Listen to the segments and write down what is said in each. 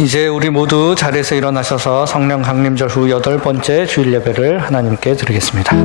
이제 우리 모두 자리에서 일어나셔서 성령 강림절 후 8번째 주일 예배를 하나님께 드리겠습니다.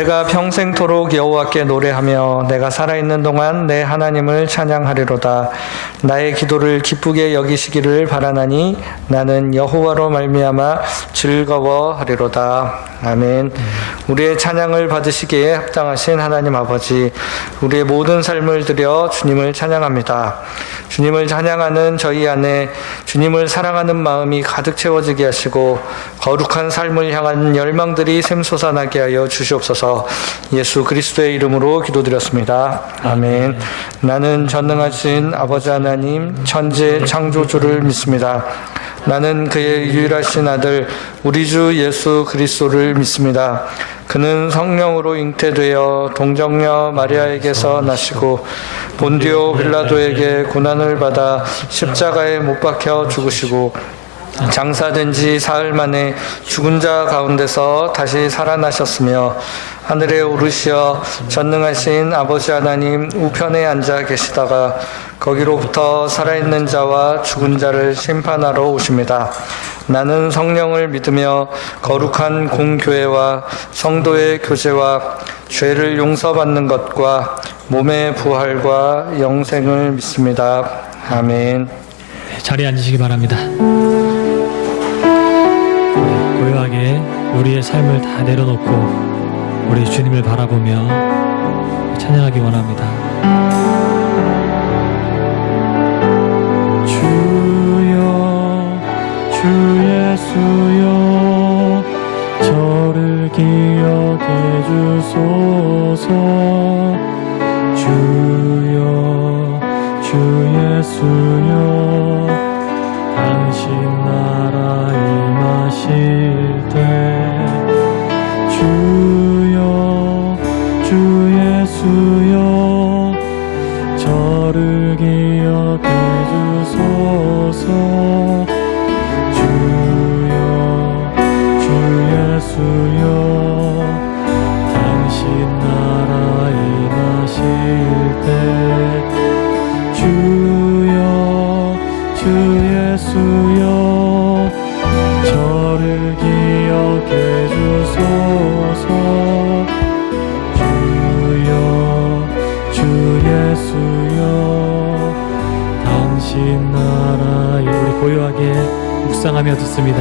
내가 평생토록 여호와께 노래하며 내가 살아있는 동안 내 하나님을 찬양하리로다. 나의 기도를 기쁘게 여기시기를 바라나니 나는 여호와로 말미암아 즐거워하리로다. 아멘. 우리의 찬양을 받으시기에 합당하신 하나님 아버지, 우리의 모든 삶을 들여 주님을 찬양합니다. 주님을 찬양하는 저희 안에 주님을 사랑하는 마음이 가득 채워지게 하시고 거룩한 삶을 향한 열망들이 샘솟아나게 하여 주시옵소서. 예수 그리스도의 이름으로 기도드렸습니다. 아멘. 나는 전능하신 아버지 하나님 천지 창조주를 믿습니다. 나는 그의 유일하신 아들 우리 주 예수 그리스도를 믿습니다. 그는 성령으로 잉태되어 동정녀 마리아에게서 나시고 본디오 빌라도에게 고난을 받아 십자가에 못 박혀 죽으시고 장사된 지 사흘 만에 죽은 자 가운데서 다시 살아나셨으며 하늘에 오르시어 전능하신 아버지 하나님 우편에 앉아 계시다가 거기로부터 살아있는 자와 죽은 자를 심판하러 오십니다. 나는 성령을 믿으며 거룩한 공교회와 성도의 교제와 죄를 용서받는 것과 몸의 부활과 영생을 믿습니다. 아멘. 자리에 앉으시기 바랍니다. 고요하게 우리의 삶을 다 내려놓고 우리 주님을 바라보며 찬양하기 원합니다. 주 예수여 저를 기억해 주소서. 주여 주 예수여 당신 나라 임하시 묵상하며 듣습니다.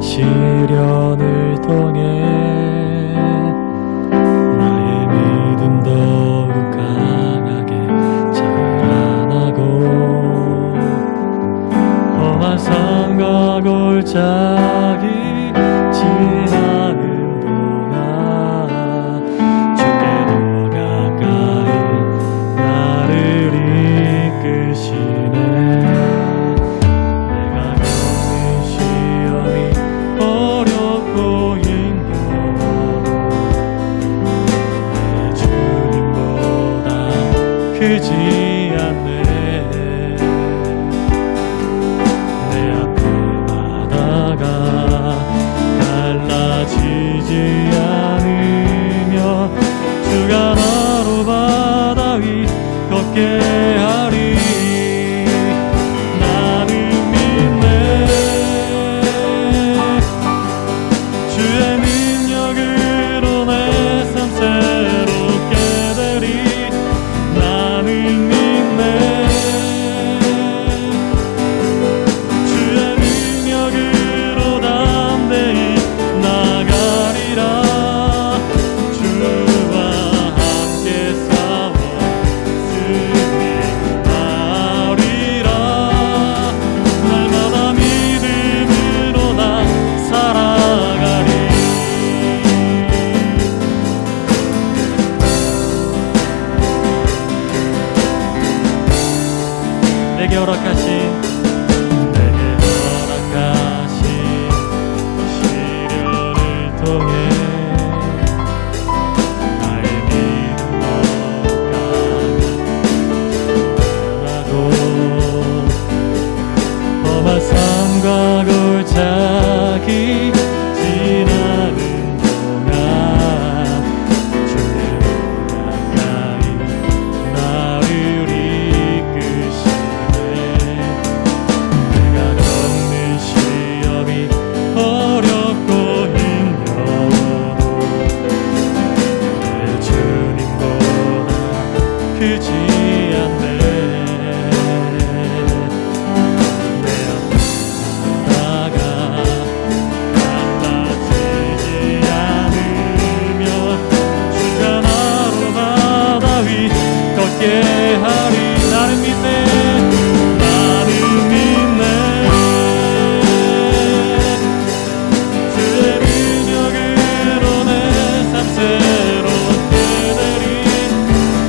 시련을 통해 나의 믿음 더욱 강하게 자라나고 험한 삶과 골짜기 지나는 동안 주께 더 가까이 나를 이끄시네. 내가 겪는 시험이 어렵고 힘겨워도 내 주님보다 크지 않네. 내 앞에 바다가 갈라지지 않으며 주가 나로 바다 위 걷게 하리. 나는 믿네. 주의 능력으로 내 삶 새롭게 되리. 나는 믿네. 주의 능력으로 담대히 나가리라. 주와 함께 싸워 승리하리라. 날마다 믿음으로 나 살아가리. 내게 허락하신 시련을 통해 나의 믿음 강하고 험한 삶과 골짜기 지나는 동안 주께 더 가까이 나를 이끄시네. 내가 겪는 시험이 어렵고 힘겨워도 내 주님보다 크지 않네. 내 앞에 바다가 갈라지지 않으며 주가 나로 바다 위 걷게 하리. 나는 믿네. 나는 믿네. 주의 능력으로 내 삶 새롭게 되리.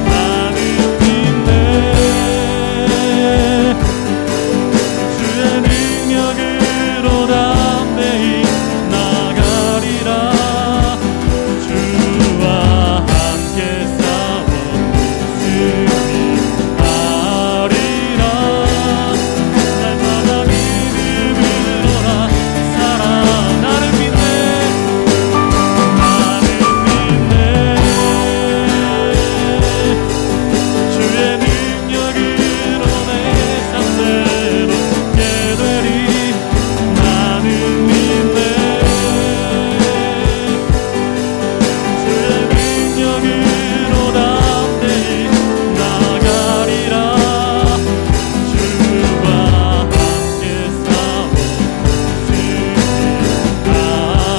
나는 믿네. 주의 능력으로 담대히 나가리라. 주와 함께 싸워 승리하리라. 날마다 믿음으로 나 살아. 나는 믿네. 나는 믿네. 주의 능력으로 내 삶 새롭게 되리. 나는 믿네. 주의 능력으로 담대히 나가리라. 주와 함께 싸워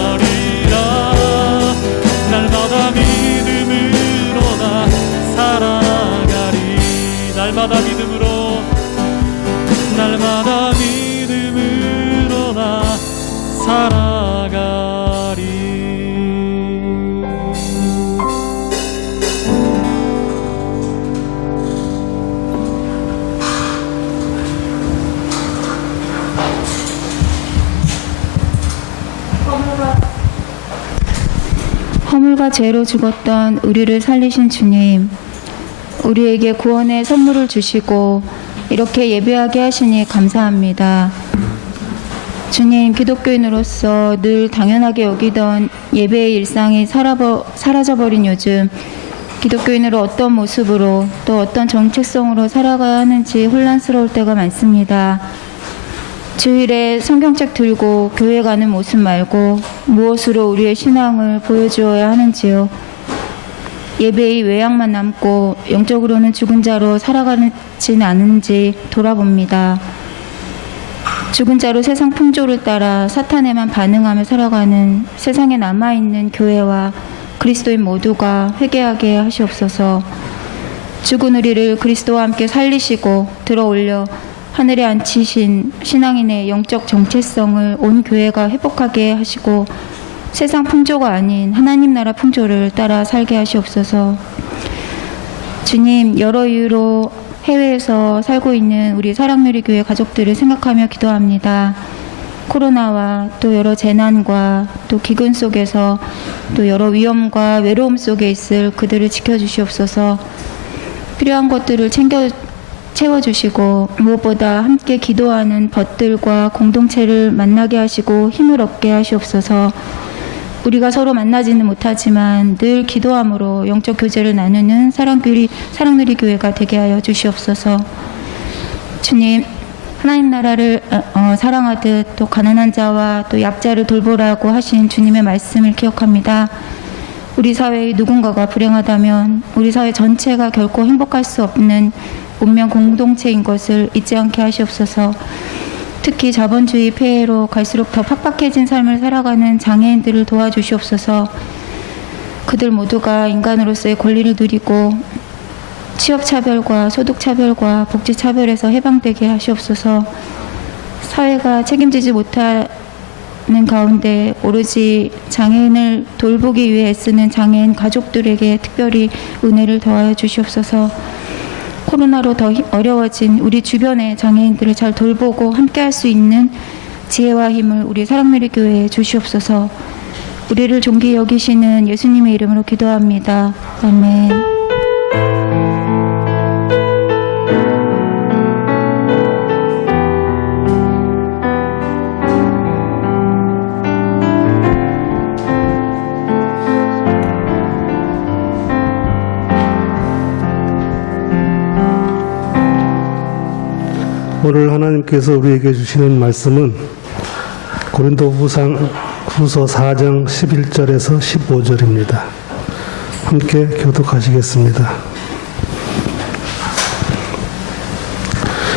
승리하리라. 날마다 믿음으로 나 살아가리. 날마다 믿음으로 나 살아가리. 허물과 죄로 죽었던 우리를 살리신 주님, 우리에게 구원의 선물을 주시고 이렇게 예배하게 하시니 감사합니다. 주님, 기독교인으로서 늘 당연하게 여기던 예배의 일상이 사라져버린 요즘, 기독교인으로 어떤 모습으로 또 어떤 정체성으로 살아가야 하는지 혼란스러울 때가 많습니다. 주일에 성경책 들고 교회 가는 모습 말고 무엇으로 우리의 신앙을 보여주어야 하는지요. 예배의 외양만 남고 영적으로는 죽은 자로 살아가지는 않은지 돌아봅니다. 죽은 자로 세상 풍조를 따라 사탄에만 반응하며 살아가는 세상에 남아있는 교회와 그리스도인 모두가 회개하게 하시옵소서. 죽은 우리를 그리스도와 함께 살리시고 들어올려 하늘에 앉히신 신앙인의 영적 정체성을 온 교회가 회복하게 하시고 세상 풍조가 아닌 하나님 나라 풍조를 따라 살게 하시옵소서. 주님, 여러 이유로 해외에서 살고 있는 우리 사랑누리교회 가족들을 생각하며 기도합니다. 코로나와 또 여러 재난과 또 기근 속에서 또 여러 위험과 외로움 속에 있을 그들을 지켜주시옵소서. 필요한 것들을 채워주시고 무엇보다 함께 기도하는 벗들과 공동체를 만나게 하시고 힘을 얻게 하시옵소서. 우리가 서로 만나지는 못하지만 늘 기도함으로 영적 교제를 나누는 사랑누리 교회가 되게 하여 주시옵소서. 주님, 하나님 나라를 사랑하듯 또 가난한 자와 또 약자를 돌보라고 하신 주님의 말씀을 기억합니다. 우리 사회의 누군가가 불행하다면 우리 사회 전체가 결코 행복할 수 없는 운명 공동체인 것을 잊지 않게 하시옵소서. 특히 자본주의 폐해로 갈수록 더 팍팍해진 삶을 살아가는 장애인들을 도와주시옵소서. 그들 모두가 인간으로서의 권리를 누리고 취업차별과 소득차별과 복지차별에서 해방되게 하시옵소서. 사회가 책임지지 못하는 가운데 오로지 장애인을 돌보기 위해 애쓰는 장애인 가족들에게 특별히 은혜를 더하여 주시옵소서. 코로나로 더 어려워진 우리 주변의 장애인들을 잘 돌보고 함께할 수 있는 지혜와 힘을 우리 사랑누리 교회에 주시옵소서. 우리를 존귀 여기시는 예수님의 이름으로 기도합니다. 아멘. 오늘 하나님께서 우리에게 주시는 말씀은 고린도후서 4장 11절에서 15절입니다. 함께 교독하시겠습니다.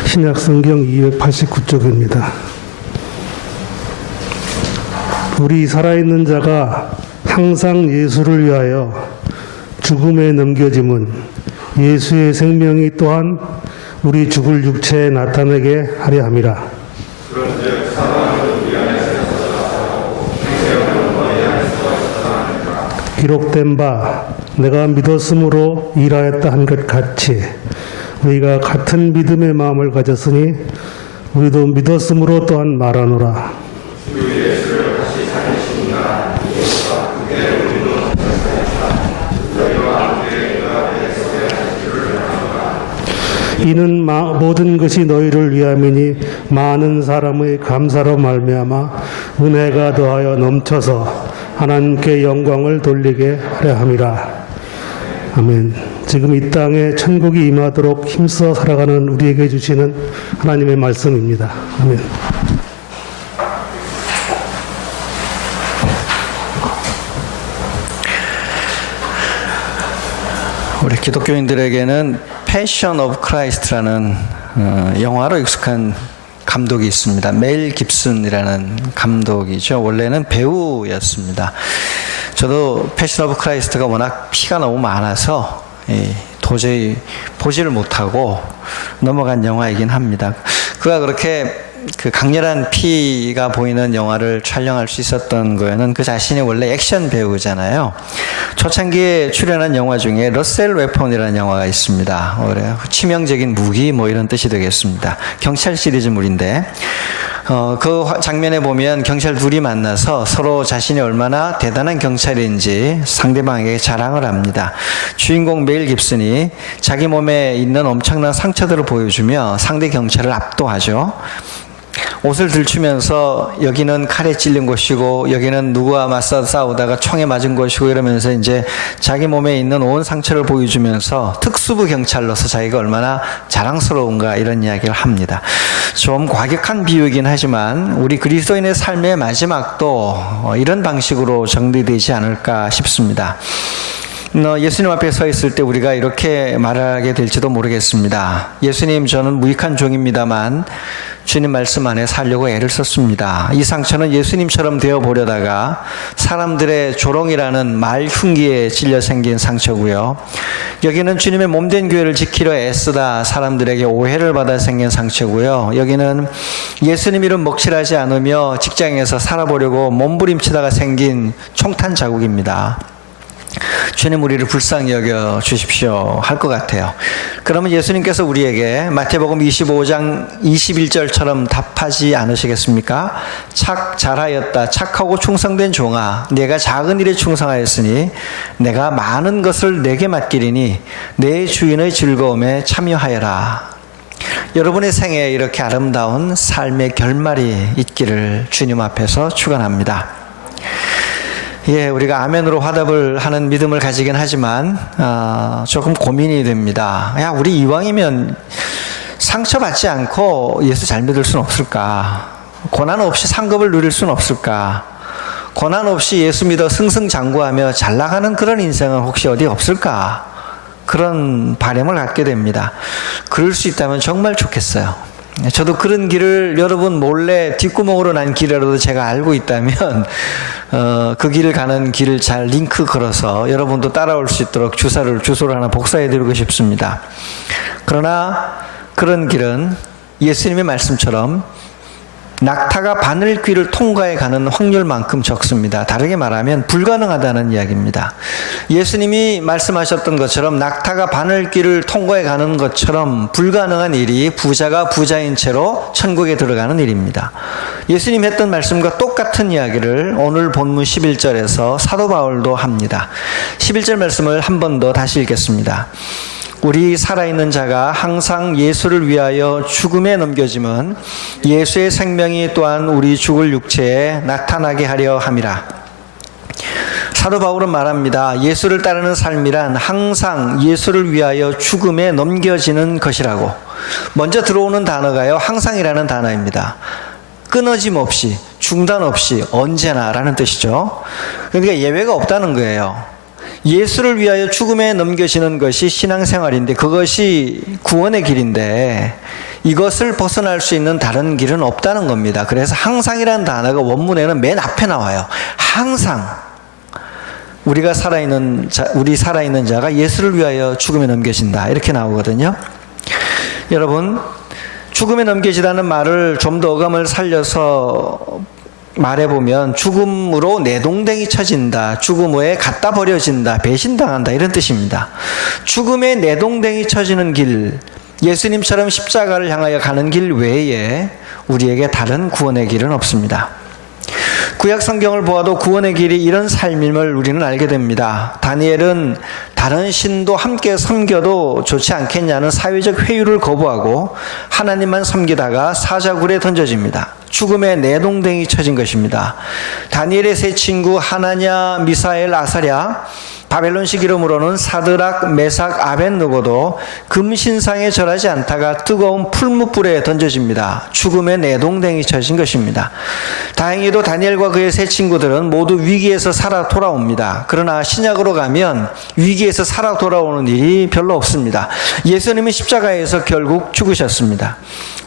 신약성경 289쪽입니다. 우리 살아있는 자가 항상 예수를 위하여 죽음에 넘겨짐은 예수의 생명이 또한 우리 죽을 육체에 나타내게 하려 함이라. 기록된 바 내가 믿었으므로 일하였다 한 것 같이 우리가 같은 믿음의 마음을 가졌으니 우리도 믿었으므로 또한 말하노라. 이는 모든 것이 너희를 위함이니 많은 사람의 감사로 말미암아 은혜가 더하여 넘쳐서 하나님께 영광을 돌리게 하려 함이라. 아멘. 지금 이 땅에 천국이 임하도록 힘써 살아가는 우리에게 주시는 하나님의 말씀입니다. 아멘. 우리 기독교인들에게는 패션 오브 크라이스트라는 영화로 익숙한 감독이 있습니다. 멜 깁슨이라는 감독이죠. 원래는 배우였습니다. 저도 패션 오브 크라이스트가 워낙 피가 너무 많아서 도저히 보지를 못하고 넘어간 영화이긴 합니다. 그가 그렇게 그 강렬한 피가 보이는 영화를 촬영할 수 있었던 거에는 그 자신이 원래 액션 배우잖아요. 초창기에 출연한 영화 중에 러셀 웨폰이라는 영화가 있습니다. 치명적인 무기 뭐 이런 뜻이 되겠습니다. 경찰 시리즈물인데 장면에 보면 경찰 둘이 만나서 서로 자신이 얼마나 대단한 경찰인지 상대방에게 자랑을 합니다. 주인공 멜 깁슨이 자기 몸에 있는 엄청난 상처들을 보여주며 상대 경찰을 압도하죠. 옷을 들추면서 여기는 칼에 찔린 곳이고 여기는 누구와 맞서 싸우다가 총에 맞은 곳이고 이러면서 이제 자기 몸에 있는 온 상처를 보여주면서 특수부 경찰로서 자기가 얼마나 자랑스러운가 이런 이야기를 합니다. 좀 과격한 비유이긴 하지만 우리 그리스도인의 삶의 마지막도 이런 방식으로 정리되지 않을까 싶습니다. 예수님 앞에 서 있을 때 우리가 이렇게 말하게 될지도 모르겠습니다. 예수님, 저는 무익한 종입니다만 주님 말씀 안에 살려고 애를 썼습니다. 이 상처는 예수님처럼 되어보려다가 사람들의 조롱이라는 말 흉기에 찔려 생긴 상처고요. 여기는 주님의 몸된 교회를 지키려 애쓰다 사람들에게 오해를 받아 생긴 상처고요. 여기는 예수님 이름 먹칠하지 않으며 직장에서 살아보려고 몸부림치다가 생긴 총탄 자국입니다. 주님, 우리를 불쌍히 여겨 주십시오 할 것 같아요. 그러면 예수님께서 우리에게 마태복음 25장 21절처럼 답하지 않으시겠습니까? 잘하였다 착하고 충성된 종아, 내가 작은 일에 충성하였으니 내가 많은 것을 내게 맡기리니 내 주인의 즐거움에 참여하여라. 여러분의 생애에 이렇게 아름다운 삶의 결말이 있기를 주님 앞에서 축원합니다. 예, 우리가 아멘으로 화답을 하는 믿음을 가지긴 하지만 조금 고민이 됩니다. 야, 우리 이왕이면 상처받지 않고 예수 잘 믿을 수는 없을까? 고난 없이 상급을 누릴 수는 없을까? 고난 없이 예수 믿어 승승장구하며 잘 나가는 그런 인생은 혹시 어디 없을까? 그런 바람을 갖게 됩니다. 그럴 수 있다면 정말 좋겠어요. 저도 그런 길을 여러분 몰래 뒷구멍으로 난 길이라도 제가 알고 있다면 그 길을 가는 길을 잘 링크 걸어서 여러분도 따라올 수 있도록 주소를 하나 복사해 드리고 싶습니다. 그러나 그런 길은 예수님의 말씀처럼 낙타가 바늘귀를 통과해 가는 확률만큼 적습니다. 다르게 말하면 불가능하다는 이야기입니다. 예수님이 말씀하셨던 것처럼 낙타가 바늘귀를 통과해 가는 것처럼 불가능한 일이 부자가 부자인 채로 천국에 들어가는 일입니다. 예수님 했던 말씀과 똑같은 이야기를 오늘 본문 11절에서 사도 바울도 합니다. 11절 말씀을 한 번 더 다시 읽겠습니다. 우리 살아있는 자가 항상 예수를 위하여 죽음에 넘겨짐은 예수의 생명이 또한 우리 죽을 육체에 나타나게 하려 함이라. 사도 바울은 말합니다. 예수를 따르는 삶이란 항상 예수를 위하여 죽음에 넘겨지는 것이라고. 먼저 들어오는 단어가요, 항상이라는 단어입니다. 끊어짐 없이, 중단 없이, 언제나라는 뜻이죠. 그러니까 예외가 없다는 거예요. 예수를 위하여 죽음에 넘겨지는 것이 신앙생활인데, 그것이 구원의 길인데 이것을 벗어날 수 있는 다른 길은 없다는 겁니다. 그래서 항상이라는 단어가 원문에는 맨 앞에 나와요. 항상 우리 살아있는 자가 예수를 위하여 죽음에 넘겨진다, 이렇게 나오거든요. 여러분, 죽음에 넘겨지다는 말을 좀 더 어감을 살려서 말해보면 죽음으로 내동댕이 쳐진다, 죽음 후에 갖다 버려진다, 배신당한다, 이런 뜻입니다. 죽음에 내동댕이 쳐지는 길, 예수님처럼 십자가를 향하여 가는 길 외에 우리에게 다른 구원의 길은 없습니다. 구약 성경을 보아도 구원의 길이 이런 삶임을 우리는 알게 됩니다. 다니엘은 다른 신도 함께 섬겨도 좋지 않겠냐는 사회적 회유를 거부하고 하나님만 섬기다가 사자굴에 던져집니다. 죽음에 내동댕이 쳐진 것입니다. 다니엘의 세 친구 하나냐, 미사엘, 아사랴, 바벨론식 이름으로는 사드락, 메삭, 아벳느고도 금신상에 절하지 않다가 뜨거운 풀무불에 던져집니다. 죽음에 내동댕이 쳐진 것입니다. 다행히도 다니엘과 그의 세 친구들은 모두 위기에서 살아 돌아옵니다. 그러나 신약으로 가면 위기에서 살아 돌아오는 일이 별로 없습니다. 예수님은 십자가에서 결국 죽으셨습니다.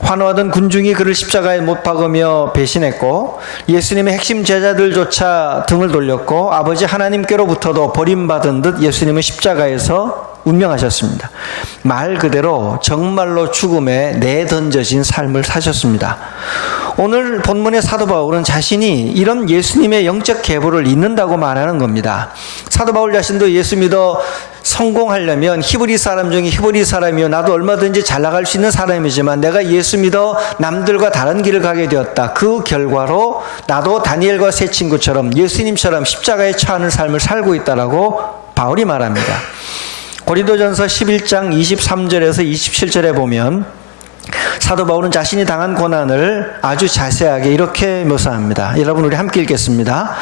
환호하던 군중이 그를 십자가에 못 박으며 배신했고, 예수님의 핵심 제자들조차 등을 돌렸고, 아버지 하나님께로부터도 버림받은 듯 예수님은 십자가에서 운명하셨습니다. 말 그대로 정말로 죽음에 내던져진 삶을 사셨습니다. 오늘 본문의 사도 바울은 자신이 이런 예수님의 영적 계보를 잇는다고 말하는 겁니다. 사도 바울 자신도 예수 믿어 성공하려면 히브리 사람 중에 히브리 사람이요 나도 얼마든지 잘 나갈 수 있는 사람이지만 내가 예수 믿어 남들과 다른 길을 가게 되었다. 그 결과로 나도 다니엘과 세 친구처럼 예수님처럼 십자가에 처하는 삶을 살고 있다라고 바울이 말합니다. 고린도전서 11장 23절에서 27절에 보면 사도 바울은 자신이 당한 고난을 아주 자세하게 이렇게 묘사합니다. 여러분 우리 함께 읽겠습니다.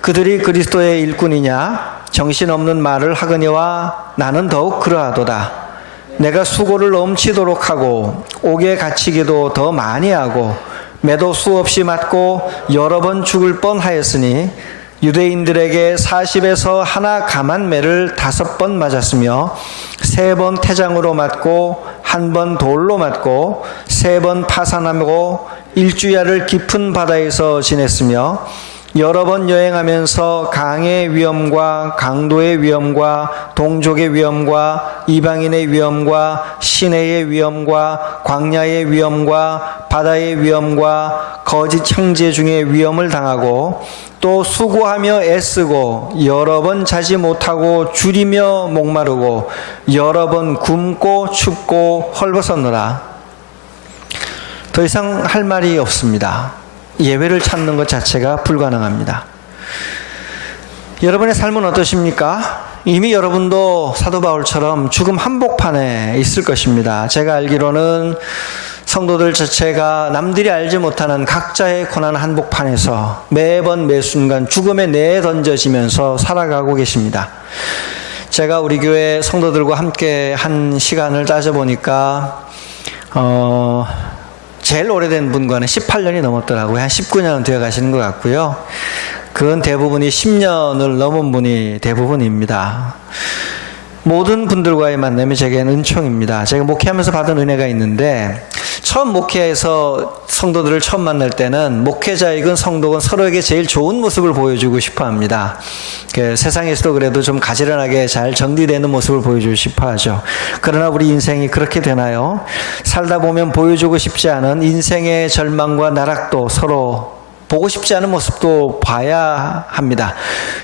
그들이 그리스도의 일꾼이냐 정신없는 말을 하거니와 나는 더욱 그러하도다. 내가 수고를 넘치도록 하고 옥에 갇히기도 더 많이 하고 매도 수없이 맞고 여러 번 죽을 뻔하였으니 유대인들에게 40에서 하나 감한 매를 5번 맞았으며 3번 태장으로 맞고 1번 돌로 맞고 3번 파산하고 일주야를 깊은 바다에서 지냈으며 여러 번 여행하면서 강의 위험과 강도의 위험과 동족의 위험과 이방인의 위험과 시내의 위험과 광야의 위험과 바다의 위험과 거짓 형제 중에 위험을 당하고 또 수고하며 애쓰고 여러 번 자지 못하고 줄이며 목마르고 여러 번 굶고 춥고 헐벗었노라. 더 이상 할 말이 없습니다. 예외를 찾는 것 자체가 불가능합니다. 여러분의 삶은 어떠십니까? 이미 여러분도 사도 바울처럼 죽음 한복판에 있을 것입니다. 제가 알기로는 성도들 자체가 남들이 알지 못하는 각자의 고난 한복판에서 매번 매순간 죽음에 내던져지면서 살아가고 계십니다. 제가 우리 교회 성도들과 함께 한 시간을 따져보니까 제일 오래된 분과는 18년이 넘었더라고요. 한 19년은 되어 가시는 것 같고요. 그건 대부분이 10년을 넘은 분이 대부분입니다. 모든 분들과의 만남이 제게는 은총입니다. 제가 목회하면서 받은 은혜가 있는데 처음 목회에서 성도들을 처음 만날 때는 목회자이건 성도건 서로에게 제일 좋은 모습을 보여주고 싶어 합니다. 세상에서도 그래도 좀 가지런하게 잘 정리되는 모습을 보여주고 싶어 하죠. 그러나 우리 인생이 그렇게 되나요? 살다 보면 보여주고 싶지 않은 인생의 절망과 나락도 서로 보고 싶지 않은 모습도 봐야 합니다.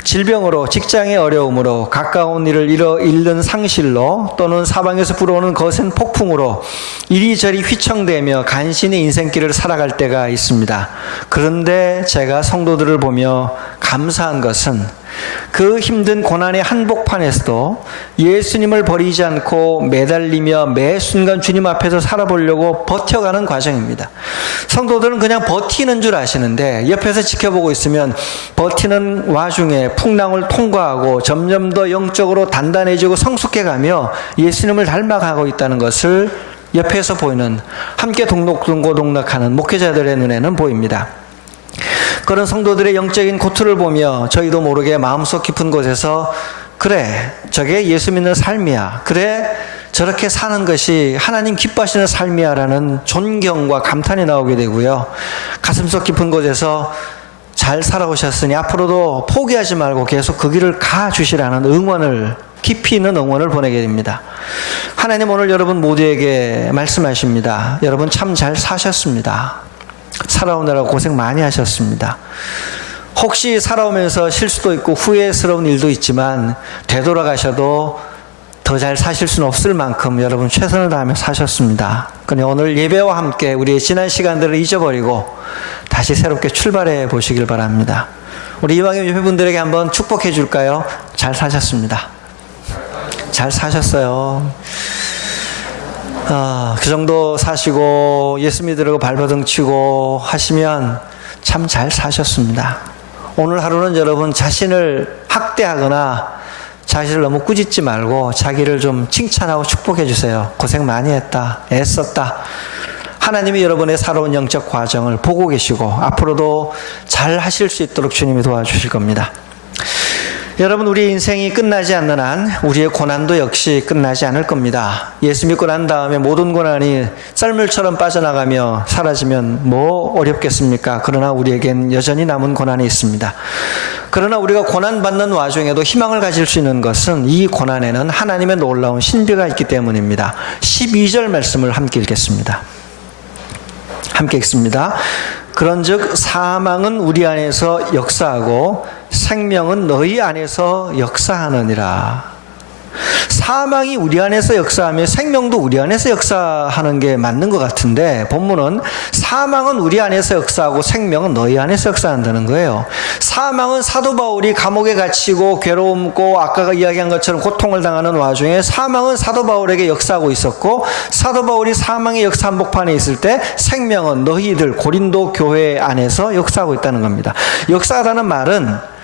질병으로, 직장의 어려움으로, 가까운 일을 잃는 상실로, 또는 사방에서 불어오는 거센 폭풍으로 이리저리 휘청대며 간신히 인생길을 살아갈 때가 있습니다. 그런데 제가 성도들을 보며 감사한 것은 그 힘든 고난의 한복판에서도 예수님을 버리지 않고 매달리며 매 순간 주님 앞에서 살아보려고 버텨가는 과정입니다. 성도들은 그냥 버티는 줄 아시는데 옆에서 지켜보고 있으면 버티는 와중에 풍랑을 통과하고 점점 더 영적으로 단단해지고 성숙해가며 예수님을 닮아가고 있다는 것을 옆에서 보이는, 함께 동고동락하는 목회자들의 눈에는 보입니다. 그런 성도들의 영적인 고투를 보며 저희도 모르게 마음속 깊은 곳에서 그래, 저게 예수 믿는 삶이야. 그래, 저렇게 사는 것이 하나님 기뻐하시는 삶이야 라는 존경과 감탄이 나오게 되고요. 가슴속 깊은 곳에서 잘 살아오셨으니 앞으로도 포기하지 말고 계속 그 길을 가주시라는 응원을, 깊이 있는 응원을 보내게 됩니다. 하나님 오늘 여러분 모두에게 말씀하십니다. 여러분 참 잘 사셨습니다. 살아오느라고 고생 많이 하셨습니다. 혹시 살아오면서 실수도 있고 후회스러운 일도 있지만 되돌아가셔도 더 잘 사실 수는 없을 만큼 여러분 최선을 다하며 사셨습니다. 그러니 오늘 예배와 함께 우리의 지난 시간들을 잊어버리고 다시 새롭게 출발해 보시길 바랍니다. 우리 이방인 예배분들에게 한번 축복해 줄까요? 잘 사셨습니다. 잘 사셨어요. 그 정도 사시고 예수 믿으려고 발버둥 치고 하시면 참 잘 사셨습니다. 오늘 하루는 여러분 자신을 학대하거나 자신을 너무 꾸짖지 말고 자기를 좀 칭찬하고 축복해 주세요. 고생 많이 했다. 애썼다. 하나님이 여러분의 살아온 영적 과정을 보고 계시고 앞으로도 잘 하실 수 있도록 주님이 도와주실 겁니다. 여러분 우리 인생이 끝나지 않는 한 우리의 고난도 역시 끝나지 않을 겁니다. 예수 믿고 난 다음에 모든 고난이 썰물처럼 빠져나가며 사라지면 뭐 어렵겠습니까? 그러나 우리에겐 여전히 남은 고난이 있습니다. 그러나 우리가 고난받는 와중에도 희망을 가질 수 있는 것은 이 고난에는 하나님의 놀라운 신비가 있기 때문입니다. 12절 말씀을 함께 읽겠습니다. 함께 읽습니다. 그런즉 사망은 우리 안에서 역사하고 생명은 너희 안에서 역사하느니라. 사망이 우리 안에서 역사하며 생명도 우리 안에서 역사하는 게 맞는 것 같은데, 본문은 사망은 우리 안에서 역사하고 생명은 너희 안에서 역사한다는 거예요. 사망은 사도 바울이 감옥에 갇히고 괴로움고 아까 이야기한 것처럼 고통을 당하는 와중에 사망은 사도 바울에게 역사하고 있었고, 사도 바울이 사망의 역사 한복판에 있을 때 생명은 너희들 고린도 교회 안에서 역사하고 있다는 겁니다. 역사하다는 말은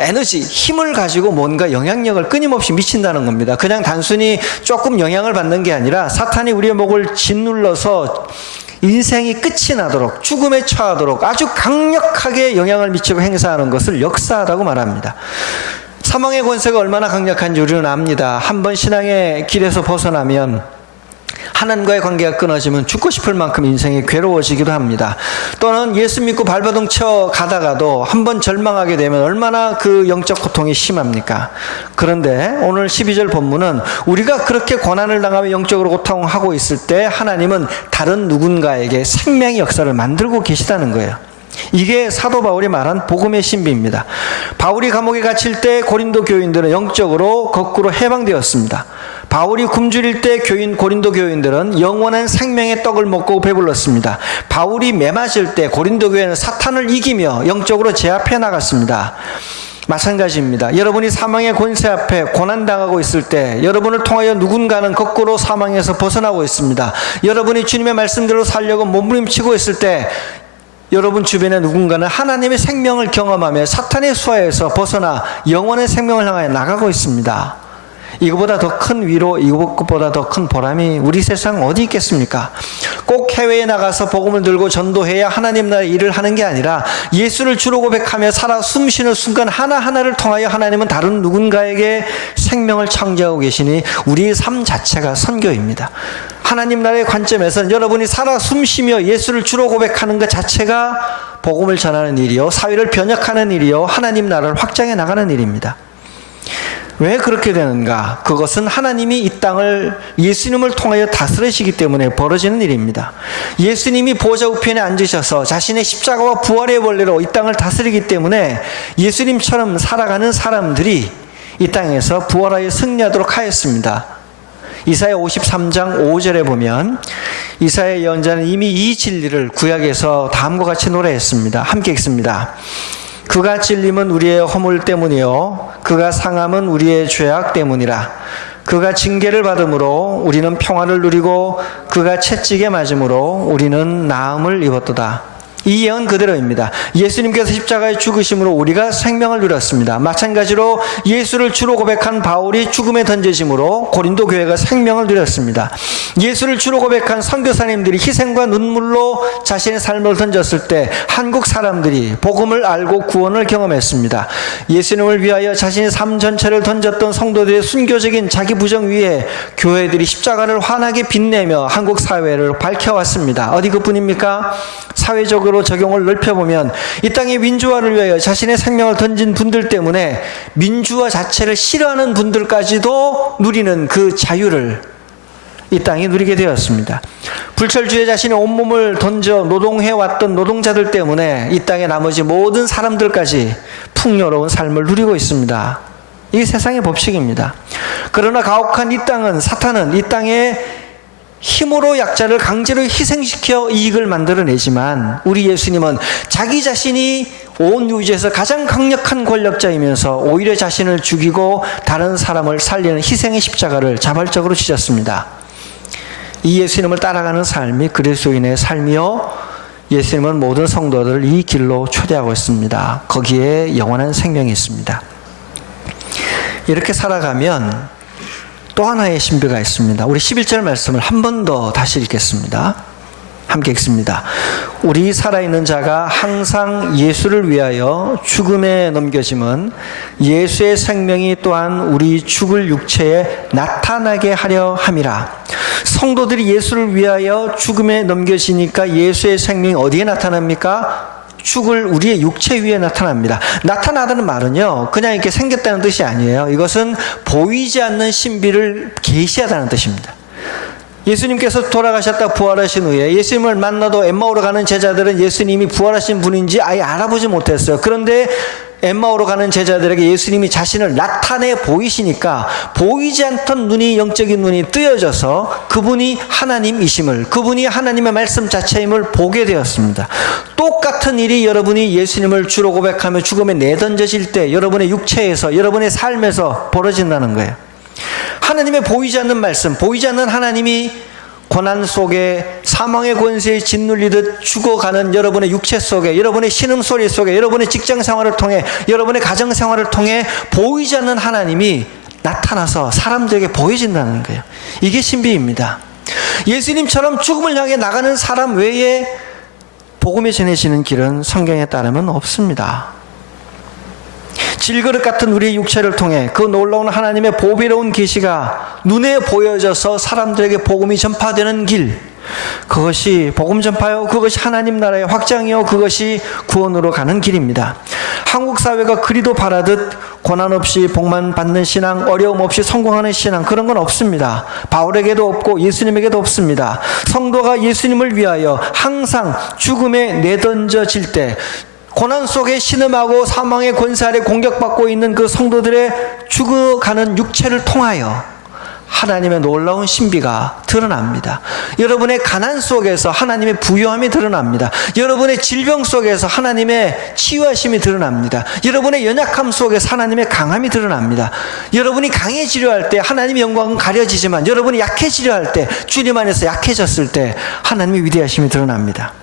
에너지, 힘을 가지고 뭔가 영향력을 끊임없이 미친다는 겁니다. 그냥 단순히 조금 영향을 받는 게 아니라 사탄이 우리의 목을 짓눌러서 인생이 끝이 나도록, 죽음에 처하도록 아주 강력하게 영향을 미치고 행사하는 것을 역사하다고 말합니다. 사망의 권세가 얼마나 강력한지 우리는 압니다. 한번 신앙의 길에서 벗어나면 하나님과의 관계가 끊어지면 죽고 싶을 만큼 인생이 괴로워지기도 합니다. 또는 예수 믿고 발버둥 쳐 가다가도 한번 절망하게 되면 얼마나 그 영적 고통이 심합니까? 그런데 오늘 12절 본문은 우리가 그렇게 고난을 당하며 영적으로 고통하고 있을 때 하나님은 다른 누군가에게 생명의 역사를 만들고 계시다는 거예요. 이게 사도 바울이 말한 복음의 신비입니다. 바울이 감옥에 갇힐 때 고린도 교인들은 영적으로 거꾸로 해방되었습니다. 바울이 굶주릴 때 고린도 교인들은 영원한 생명의 떡을 먹고 배불렀습니다. 바울이 매맞을 때 고린도 교회는 사탄을 이기며 영적으로 제압해 나갔습니다. 마찬가지입니다. 여러분이 사망의 권세 앞에 고난당하고 있을 때 여러분을 통하여 누군가는 거꾸로 사망에서 벗어나고 있습니다. 여러분이 주님의 말씀대로 살려고 몸부림치고 있을 때 여러분 주변에 누군가는 하나님의 생명을 경험하며 사탄의 수하에서 벗어나 영원의 생명을 향하여 나가고 있습니다. 이거보다 더 큰 위로, 이것보다 더 큰 보람이 우리 세상 어디 있겠습니까? 꼭 해외에 나가서 복음을 들고 전도해야 하나님 나라의 일을 하는 게 아니라 예수를 주로 고백하며 살아 숨쉬는 순간 하나하나를 통하여 하나님은 다른 누군가에게 생명을 창조하고 계시니 우리의 삶 자체가 선교입니다. 하나님 나라의 관점에서는 여러분이 살아 숨쉬며 예수를 주로 고백하는 것 자체가 복음을 전하는 일이요, 사회를 변혁하는 일이요, 하나님 나라를 확장해 나가는 일입니다. 왜 그렇게 되는가? 그것은 하나님이 이 땅을 예수님을 통하여 다스리시기 때문에 벌어지는 일입니다. 예수님이 보좌 우편에 앉으셔서 자신의 십자가와 부활의 원리로 이 땅을 다스리기 때문에 예수님처럼 살아가는 사람들이 이 땅에서 부활하여 승리하도록 하였습니다. 이사야 53장 5절에 보면 이사야 예언자는 이미 이 진리를 구약에서 다음과 같이 노래했습니다. 함께 읽습니다. 그가 찔림은 우리의 허물 때문이요 그가 상함은 우리의 죄악 때문이라. 그가 징계를 받음으로 우리는 평화를 누리고 그가 채찍에 맞음으로 우리는 나음을 입었도다. 이 예언 그대로입니다. 예수님께서 십자가에 죽으심으로 우리가 생명을 누렸습니다. 마찬가지로 예수를 주로 고백한 바울이 죽음에 던져짐으로 고린도 교회가 생명을 누렸습니다. 예수를 주로 고백한 선교사님들이 희생과 눈물로 자신의 삶을 던졌을 때 한국 사람들이 복음을 알고 구원을 경험했습니다. 예수님을 위하여 자신의 삶 전체를 던졌던 성도들의 순교적인 자기 부정 위에 교회들이 십자가를 환하게 빛내며 한국 사회를 밝혀왔습니다. 어디 그뿐입니까? 사회적으로 적용을 넓혀보면 이 땅의 민주화를 위하여 자신의 생명을 던진 분들 때문에 민주화 자체를 싫어하는 분들까지도 누리는 그 자유를 이 땅이 누리게 되었습니다. 불철주에 자신의 온몸을 던져 노동해왔던 노동자들 때문에 이 땅의 나머지 모든 사람들까지 풍요로운 삶을 누리고 있습니다. 이게 세상의 법칙입니다. 그러나 가혹한 이 땅은, 사탄은 이 땅에 힘으로 약자를 강제로 희생시켜 이익을 만들어내지만 우리 예수님은 자기 자신이 온 우주에서 가장 강력한 권력자이면서 오히려 자신을 죽이고 다른 사람을 살리는 희생의 십자가를 자발적으로 지셨습니다. 이 예수님을 따라가는 삶이 그리스도인의 삶이요, 예수님은 모든 성도들을 이 길로 초대하고 있습니다. 거기에 영원한 생명이 있습니다. 이렇게 살아가면 또 하나의 신비가 있습니다. 우리 11절 말씀을 한 번 더 다시 읽겠습니다. 함께 읽습니다. 우리 살아있는 자가 항상 예수를 위하여 죽음에 넘겨짐은 예수의 생명이 또한 우리 죽을 육체에 나타나게 하려 함이라. 성도들이 예수를 위하여 죽음에 넘겨지니까 예수의 생명이 어디에 나타납니까? 죽을 우리의 육체 위에 나타납니다. 나타나다는 말은요, 그냥 이렇게 생겼다는 뜻이 아니에요. 이것은 보이지 않는 신비를 계시하다는 뜻입니다. 예수님께서 돌아가셨다 부활하신 후에 예수님을 만나도 엠마오로 가는 제자들은 예수님이 부활하신 분인지 아예 알아보지 못했어요. 그런데 엠마오로 가는 제자들에게 예수님이 자신을 나타내 보이시니까 보이지 않던 눈이, 영적인 눈이 뜨여져서 그분이 하나님이심을, 그분이 하나님의 말씀 자체임을 보게 되었습니다. 똑같은 일이 여러분이 예수님을 주로 고백하며 죽음에 내던져질 때 여러분의 육체에서, 여러분의 삶에서 벌어진다는 거예요. 하나님의 보이지 않는 말씀, 보이지 않는 하나님이 고난 속에 사망의 권세에 짓눌리듯 죽어가는 여러분의 육체 속에, 여러분의 신음소리 속에, 여러분의 직장생활을 통해, 여러분의 가정생활을 통해 보이지 않는 하나님이 나타나서 사람들에게 보여진다는 거예요. 이게 신비입니다. 예수님처럼 죽음을 향해 나가는 사람 외에 복음이 전해지는 길은 성경에 따르면 없습니다. 질그릇 같은 우리의 육체를 통해 그 놀라운 하나님의 보배로운 계시가 눈에 보여져서 사람들에게 복음이 전파되는 길, 그것이 복음 전파요, 그것이 하나님 나라의 확장이요, 그것이 구원으로 가는 길입니다. 한국 사회가 그리도 바라듯 고난 없이 복만 받는 신앙, 어려움 없이 성공하는 신앙, 그런 건 없습니다. 바울에게도 없고 예수님에게도 없습니다. 성도가 예수님을 위하여 항상 죽음에 내던져질 때, 고난 속에 신음하고 사망의 권세 아래 공격받고 있는 그 성도들의 죽어가는 육체를 통하여 하나님의 놀라운 신비가 드러납니다. 여러분의 가난 속에서 하나님의 부요함이 드러납니다. 여러분의 질병 속에서 하나님의 치유하심이 드러납니다. 여러분의 연약함 속에서 하나님의 강함이 드러납니다. 여러분이 강해지려 할 때 하나님의 영광은 가려지지만 여러분이 약해지려 할 때, 주님 안에서 약해졌을 때 하나님의 위대하심이 드러납니다.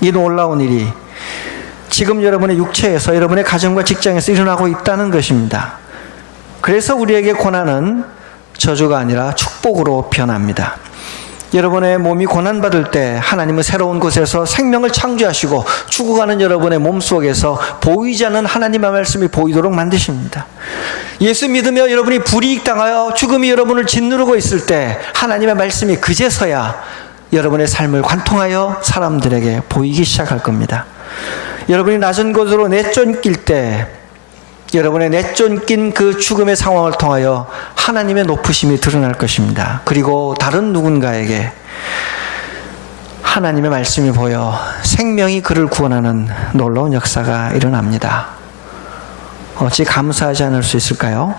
이 놀라운 일이 지금 여러분의 육체에서, 여러분의 가정과 직장에서 일어나고 있다는 것입니다. 그래서 우리에게 고난은 저주가 아니라 축복으로 변합니다. 여러분의 몸이 고난받을 때 하나님은 새로운 곳에서 생명을 창조하시고 죽어가는 여러분의 몸속에서 보이지 않는 하나님의 말씀이 보이도록 만드십니다. 예수 믿으며 여러분이 불이익당하여 죽음이 여러분을 짓누르고 있을 때 하나님의 말씀이 그제서야 여러분의 삶을 관통하여 사람들에게 보이기 시작할 겁니다. 여러분이 낮은 곳으로 내쫓길 때 여러분의 내쫓긴 그 죽음의 상황을 통하여 하나님의 높으심이 드러날 것입니다. 그리고 다른 누군가에게 하나님의 말씀이 보여 생명이 그를 구원하는 놀라운 역사가 일어납니다. 어찌 감사하지 않을 수 있을까요?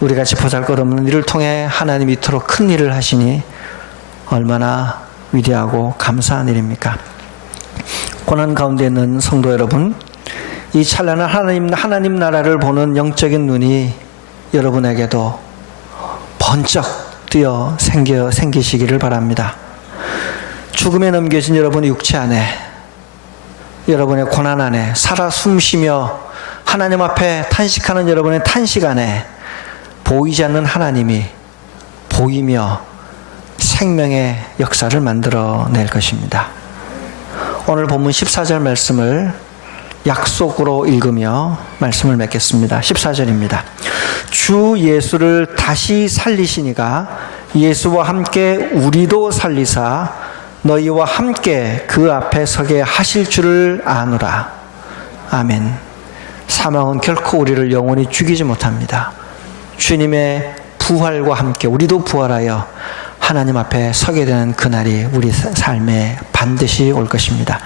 우리같이 보잘것없는 일을 통해 하나님이 이토록 큰 일을 하시니 얼마나 위대하고 감사한 일입니까? 고난 가운데 있는 성도 여러분, 이 찬란한 하나님 나라를 보는 영적인 눈이 여러분에게도 번쩍 뛰어 생기시기를 바랍니다. 죽음에 넘겨진 여러분의 육체 안에, 여러분의 고난 안에 살아 숨쉬며 하나님 앞에 탄식하는 여러분의 탄식 안에 보이지 않는 하나님이 보이며 생명의 역사를 만들어낼 것입니다. 오늘 본문 14절 말씀을 약속으로 읽으며 말씀을 맺겠습니다. 14절입니다. 주 예수를 다시 살리시니가 예수와 함께 우리도 살리사 너희와 함께 그 앞에 서게 하실 줄을 아노라. 아멘. 사망은 결코 우리를 영원히 죽이지 못합니다. 주님의 부활과 함께 우리도 부활하여 하나님 앞에 서게 되는 그날이 우리 삶에 반드시 올 것입니다.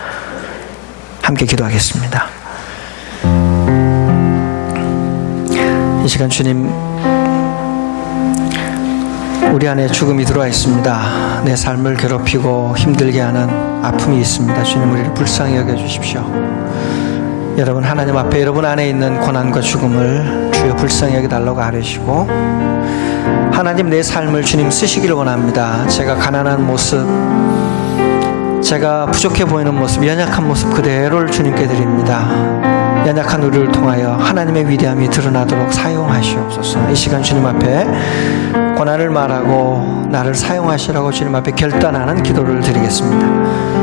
함께 기도하겠습니다. 이 시간 주님, 우리 안에 죽음이 들어와 있습니다. 내 삶을 괴롭히고 힘들게 하는 아픔이 있습니다. 주님, 우리를 불쌍히 여겨주십시오. 여러분, 하나님 앞에 여러분 안에 있는 고난과 죽음을 주여 불쌍히 여겨달라고 아뢰시고, 하나님 내 삶을 주님 쓰시기를 원합니다. 제가 가난한 모습, 제가 부족해 보이는 모습, 연약한 모습 그대로를 주님께 드립니다. 연약한 우리를 통하여 하나님의 위대함이 드러나도록 사용하시옵소서. 이 시간 주님 앞에 고난을 말하고 나를 사용하시라고 주님 앞에 결단하는 기도를 드리겠습니다.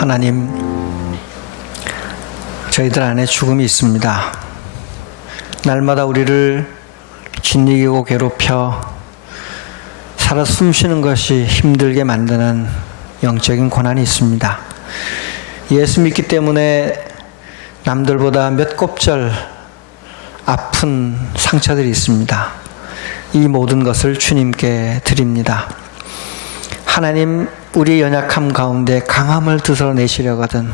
하나님, 저희들 안에 죽음이 있습니다. 날마다 우리를 짓이기고 괴롭혀 살아 숨쉬는 것이 힘들게 만드는 영적인 고난이 있습니다. 예수 믿기 때문에 남들보다 몇 곱절 아픈 상처들이 있습니다. 이 모든 것을 주님께 드립니다. 하나님, 우리 연약함 가운데 강함을 드러내시려거든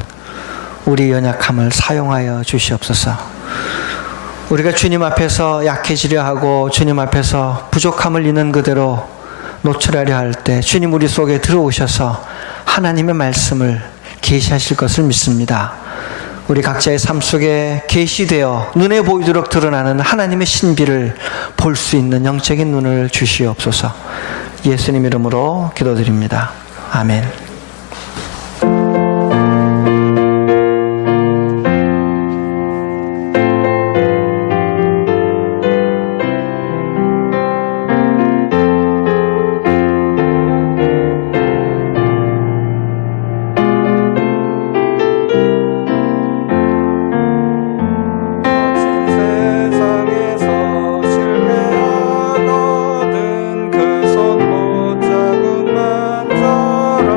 우리 연약함을 사용하여 주시옵소서. 우리가 주님 앞에서 약해지려 하고 주님 앞에서 부족함을 있는 그대로 노출하려 할 때 주님 우리 속에 들어오셔서 하나님의 말씀을 계시하실 것을 믿습니다. 우리 각자의 삶 속에 계시되어 눈에 보이도록 드러나는 하나님의 신비를 볼 수 있는 영적인 눈을 주시옵소서. 예수님 이름으로 기도드립니다. 아멘. 세상에서 실패하거든 그 손 못 잡은 만 사람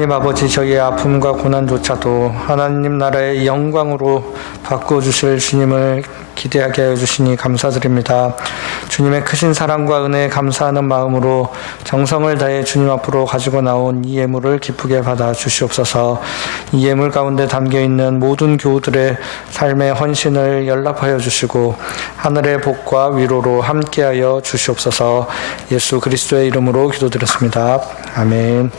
하나님 아버지, 저희의 아픔과 고난조차도 하나님 나라의 영광으로 바꿔주실 주님을 기대하게 하여 주시니 감사드립니다. 주님의 크신 사랑과 은혜에 감사하는 마음으로 정성을 다해 주님 앞으로 가지고 나온 이 예물을 기쁘게 받아 주시옵소서. 이 예물 가운데 담겨있는 모든 교우들의 삶의 헌신을 연락하여 주시고 하늘의 복과 위로로 함께하여 주시옵소서. 예수 그리스도의 이름으로 기도드렸습니다. 아멘.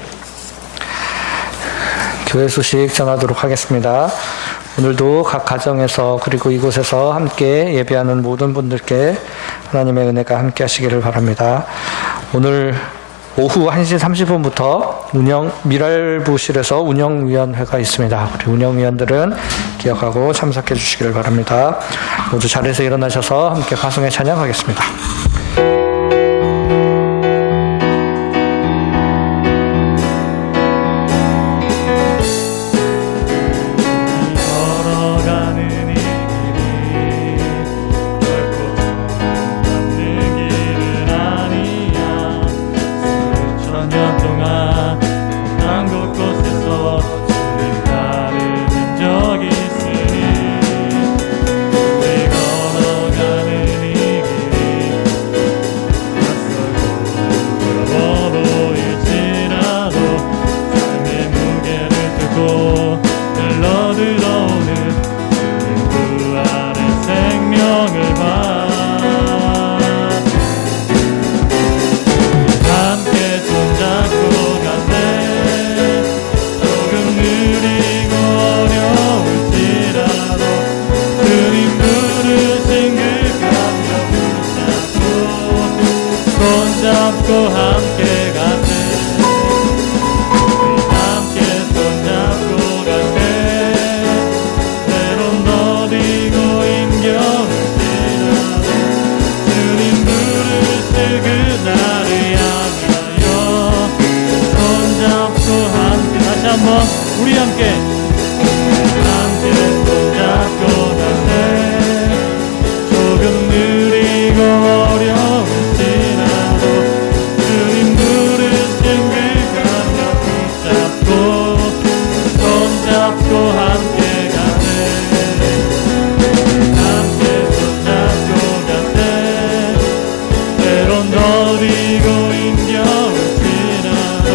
교회 소식 전하도록 하겠습니다. 오늘도 각 가정에서 그리고 이곳에서 함께 예배하는 모든 분들께 하나님의 은혜가 함께 하시기를 바랍니다. 오늘 오후 1시 30분부터 미랄부실에서 운영위원회가 있습니다. 우리 운영위원들은 기억하고 참석해 주시기를 바랍니다. 모두 자리에서 일어나셔서 함께 가성에 찬양하겠습니다. 우리 함께 손잡고 갈때 조금 느리고 어려울지라도 주님 부르신 그 감격 붙잡고 손잡고 함께 갈때 함께 손잡고 갈때 때론 더디고 힘겨울지라도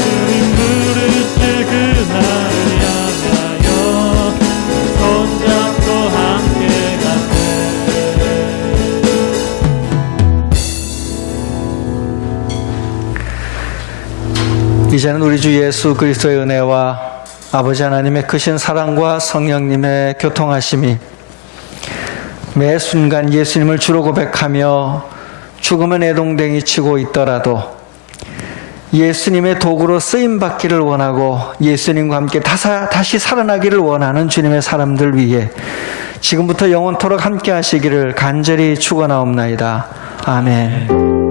주님 부르실 그날을 향하여 손잡고 함께 갈때 이제는 우리 주 예수 그리스도의 은혜와 아버지 하나님의 크신 사랑과 성령님의 교통하심이 매 순간 예수님을 주로 고백하며 죽음의 내동댕이 치고 있더라도 예수님의 도구로 쓰임받기를 원하고 예수님과 함께 다시 살아나기를 원하는 주님의 사람들 위해 지금부터 영원토록 함께 하시기를 간절히 축원하옵나이다. 아멘.